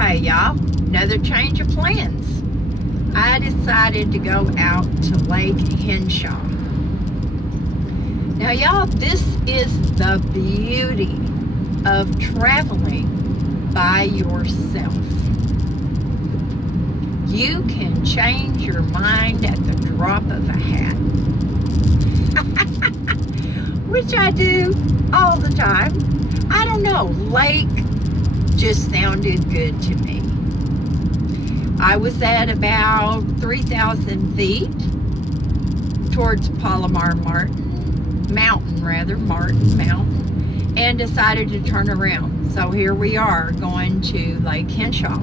Okay, y'all, another change of plans. I decided to go out to Lake Henshaw. Now, y'all, this is the beauty of traveling by yourself. You can change your mind at the drop of a hat. Which I do all the time. I don't know, lake just sounded good to me. I was at about 3,000 feet towards Palomar Martin Mountain, and decided to turn around. So here we are going to Lake Henshaw.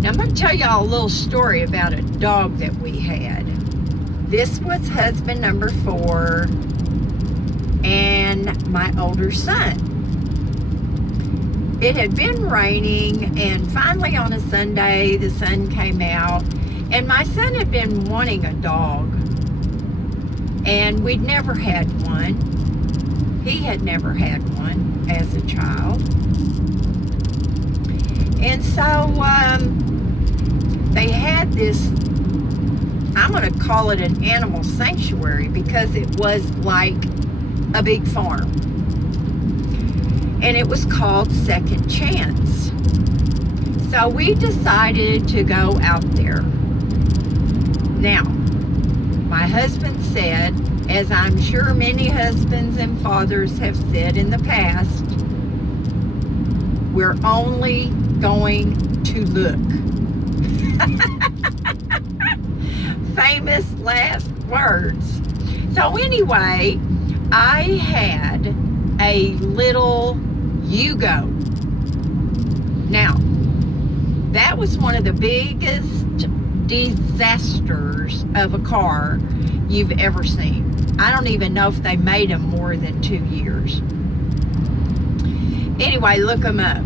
Now I'm going to tell y'all a little story about a dog that we had. This was husband number 4 and my older son. It had been raining, and finally on a Sunday the sun came out, and my son had been wanting a dog, and we'd never had one. He had never had one as a child. And so they had this, I'm going to call it an animal sanctuary, because it was like a big farm. And it was called Second Chance. So we decided to go out there. Now, my husband said, as I'm sure many husbands and fathers have said in the past, we're only going to look. Famous last words. So anyway, I had a little Yugo. Now, that was one of the biggest disasters of a car you've ever seen. I don't even know if they made them more than 2 years. Anyway, look them up.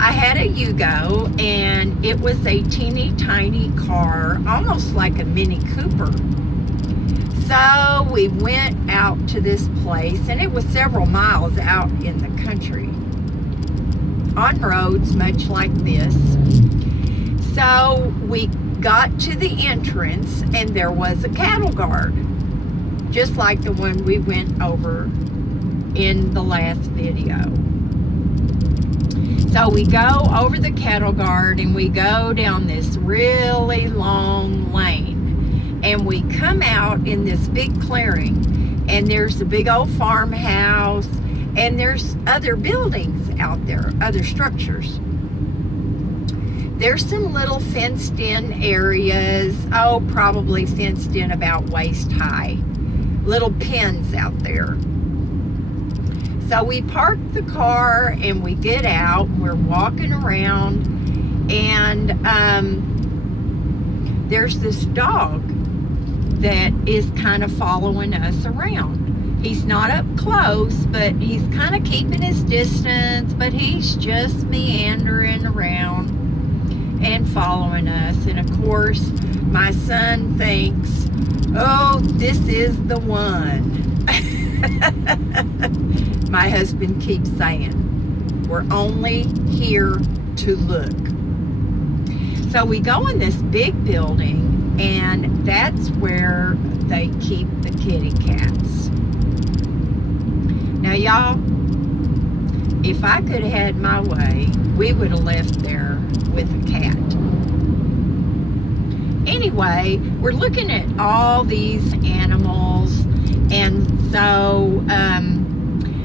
I had a Yugo, and it was a teeny tiny car, almost like a Mini Cooper. So we went out to this place, and it was several miles out in the country, on roads much like this. So we got to the entrance, and there was a cattle guard, just like the one we went over in the last video. So we go over the cattle guard, and we go down this really long lane. And we come out in this big clearing, and there's a big old farmhouse, and there's other buildings out there, other structures. There's some little fenced in areas, probably fenced in about waist high, little pens out there. So we park the car, and we get out, and we're walking around, and there's this dog that is kind of following us around. He's not up close, but he's kind of keeping his distance, but he's just meandering around and following us. And of course, my son thinks, oh, this is the one. My husband keeps saying, we're only here to look. So we go in this big building, and that's where they keep the kitty cats. Now, y'all, if I could have had my way, we would have left there with a cat. Anyway, we're looking at all these animals, and so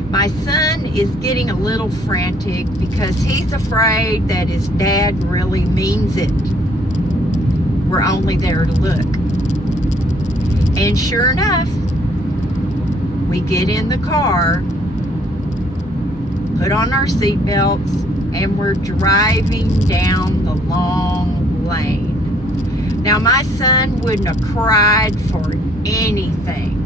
my son is getting a little frantic because he's afraid that his dad really means it. We're only there to look. And sure enough, we get in the car, put on our seatbelts, and we're driving down the long lane. Now, my son wouldn't have cried for anything,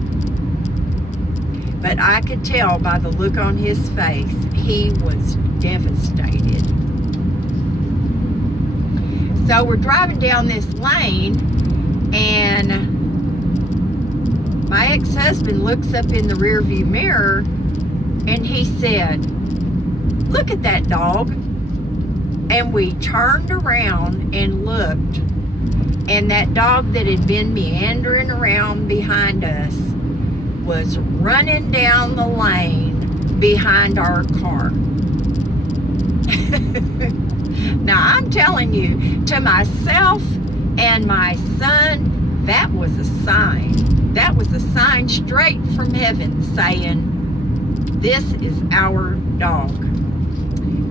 but I could tell by the look on his face, he was devastated. So we're driving down this lane, and my ex-husband looks up in the rearview mirror, and he said, "Look at that dog." And we turned around and looked, and that dog that had been meandering around behind us was running down the lane behind our car. Now, I'm telling you, to myself and my son, that was a sign. That was a sign straight from heaven saying, this is our dog.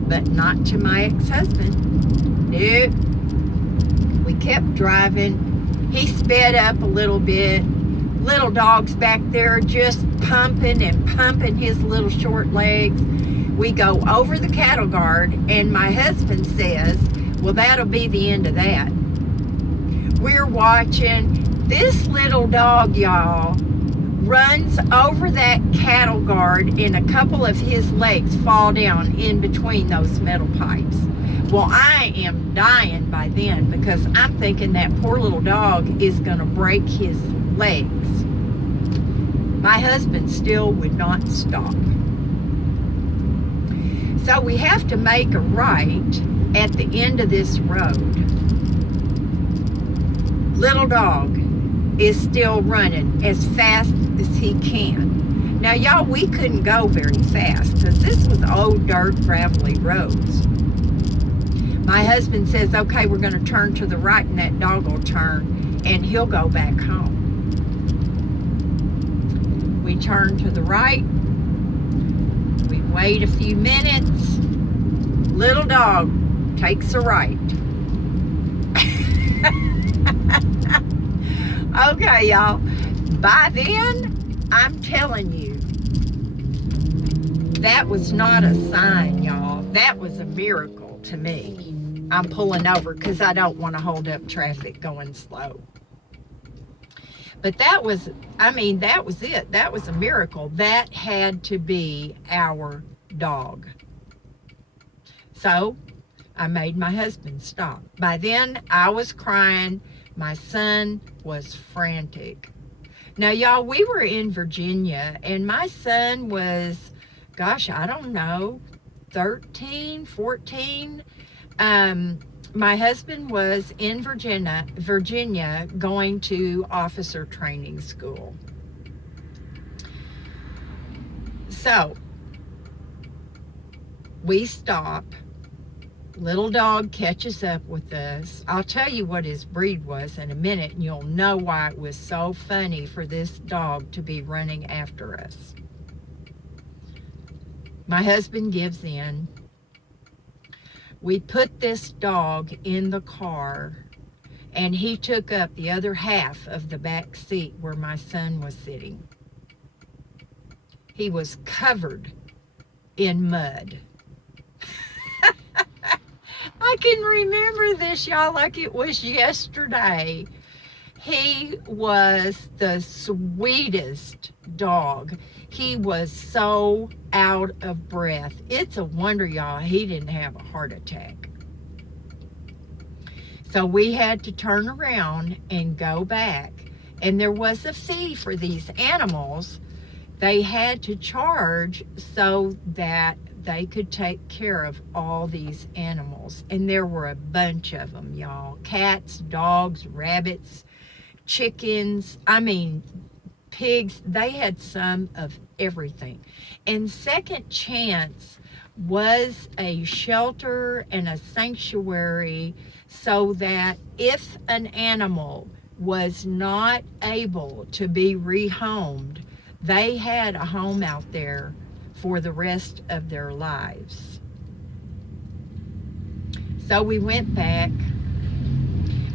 But not to my ex-husband. Nope. We kept driving. He sped up a little bit. Little dog's back there just pumping and pumping his little short legs. We go over the cattle guard, and my husband says, well, that'll be the end of that. We're watching. This little dog, y'all, runs over that cattle guard, and a couple of his legs fall down in between those metal pipes. Well, I am dying by then because I'm thinking that poor little dog is going to break his legs. My husband still would not stop. So we have to make a right at the end of this road. Little dog is still running as fast as he can. Now, y'all, we couldn't go very fast because this was old dirt, gravelly roads. My husband says, okay, we're going to turn to the right, and that dog will turn and he'll go back home. We turn to the right. We wait a few minutes. Little dog takes a right. Okay, y'all. By then, I'm telling you, that was not a sign, y'all. That was a miracle to me. I'm pulling over because I don't want to hold up traffic going slow. But that was, that was it. That was a miracle. That had to be our dog. So I made my husband stop. By then, I was crying. My son was frantic. Now, y'all, we were in Virginia, and my son was, gosh, I don't know, 13, 14. My husband was in Virginia going to officer training school. So we stop. Little dog catches up with us. I'll tell you what his breed was in a minute, and you'll know why it was so funny for this dog to be running after us. My husband gives in. We put this dog in the car, and he took up the other half of the back seat where my son was sitting. He was covered in mud. I can remember this, y'all, like it was yesterday. He was the sweetest dog. He was so out of breath. It's a wonder, y'all, he didn't have a heart attack. So we had to turn around and go back. And there was a fee for these animals. They had to charge so that they could take care of all these animals. And there were a bunch of them, y'all. Cats, dogs, rabbits, chickens, pigs. They had some of everything. And Second Chance was a shelter and a sanctuary so that if an animal was not able to be rehomed, they had a home out there for the rest of their lives. So we went back.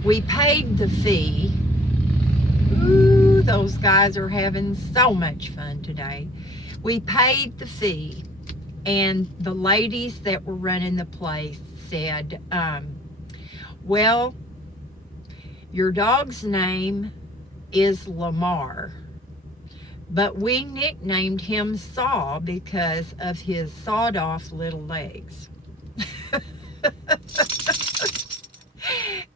We paid the fee. Ooh, those guys are having so much fun today. We paid the fee, and the ladies that were running the place said, well, your dog's name is Lamar, but we nicknamed him Saw because of his sawed-off little legs.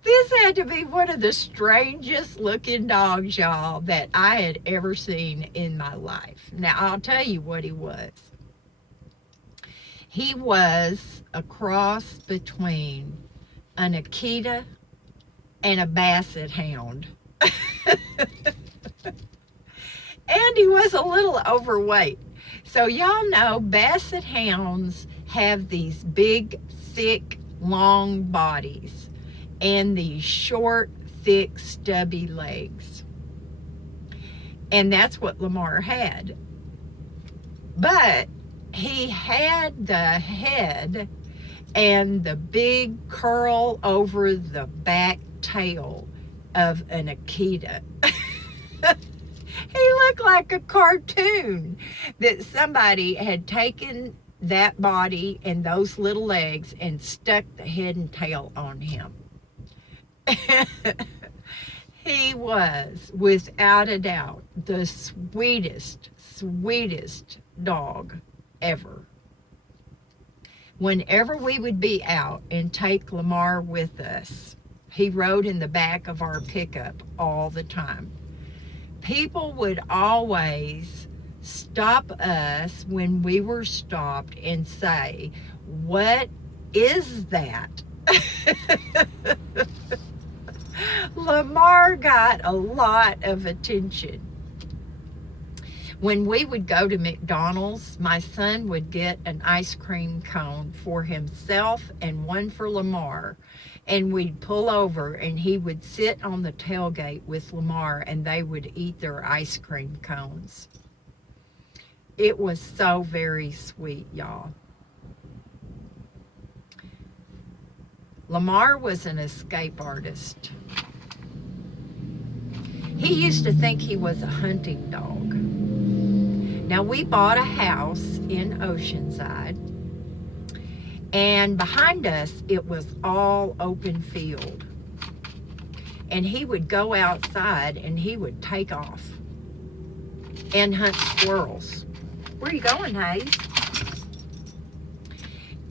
This had to be one of the strangest looking dogs, y'all, that I had ever seen in my life. Now, I'll tell you what he was. He was a cross between an Akita and a Basset Hound. And he was a little overweight. So y'all know Basset Hounds have these big, thick, long bodies and these short, thick, stubby legs. And that's what Lamar had. But he had the head and the big curl over the back tail of an Akita. He looked like a cartoon that somebody had taken that body and those little legs and stuck the head and tail on him. He was, without a doubt, the sweetest dog ever. Whenever we would be out and take Lamar with us, he rode in the back of our pickup all the time. People would always stop us when we were stopped and say, "What is that?" Lamar got a lot of attention. When we would go to McDonald's, my son would get an ice cream cone for himself and one for Lamar. And we'd pull over and he would sit on the tailgate with Lamar and they would eat their ice cream cones. It was so very sweet, y'all. Lamar was an escape artist. He used to think he was a hunting dog. Now, we bought a house in Oceanside, and behind us, it was all open field. And he would go outside and he would take off and hunt squirrels. Where are you going, Hayes?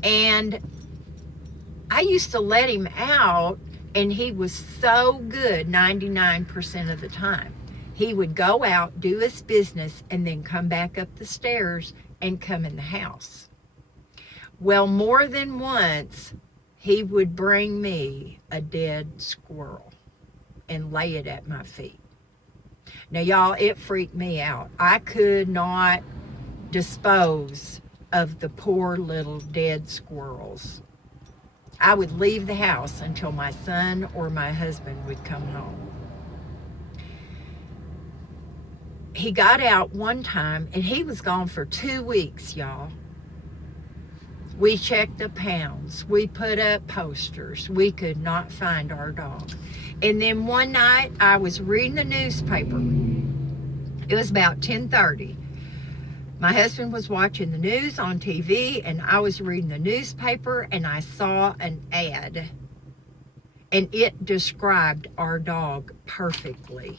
And I used to let him out, and he was so good 99% of the time. He would go out, do his business, and then come back up the stairs and come in the house. Well, more than once, he would bring me a dead squirrel and lay it at my feet. Now, y'all, it freaked me out. I could not dispose of the poor little dead squirrels. I would leave the house until my son or my husband would come home. He got out one time and he was gone for 2 weeks, y'all. We checked the pounds. We put up posters. We could not find our dog. And then one night I was reading the newspaper. It was about 10:30. My husband was watching the news on TV and I was reading the newspaper and I saw an ad. And it described our dog perfectly.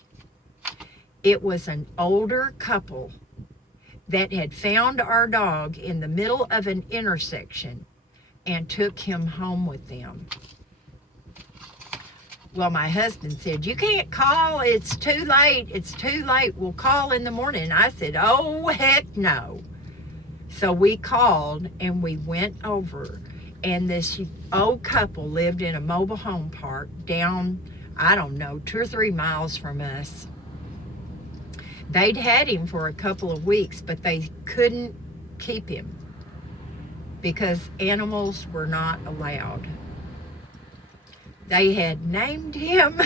It was an older couple that had found our dog in the middle of an intersection and took him home with them. Well, my husband said, "You can't call, it's too late, we'll call in the morning." I said, "Oh, heck no." So we called and we went over, and this old couple lived in a mobile home park down, I don't know, 2 or 3 miles from us. They'd had him for a couple of weeks, but they couldn't keep him because animals were not allowed. They had named him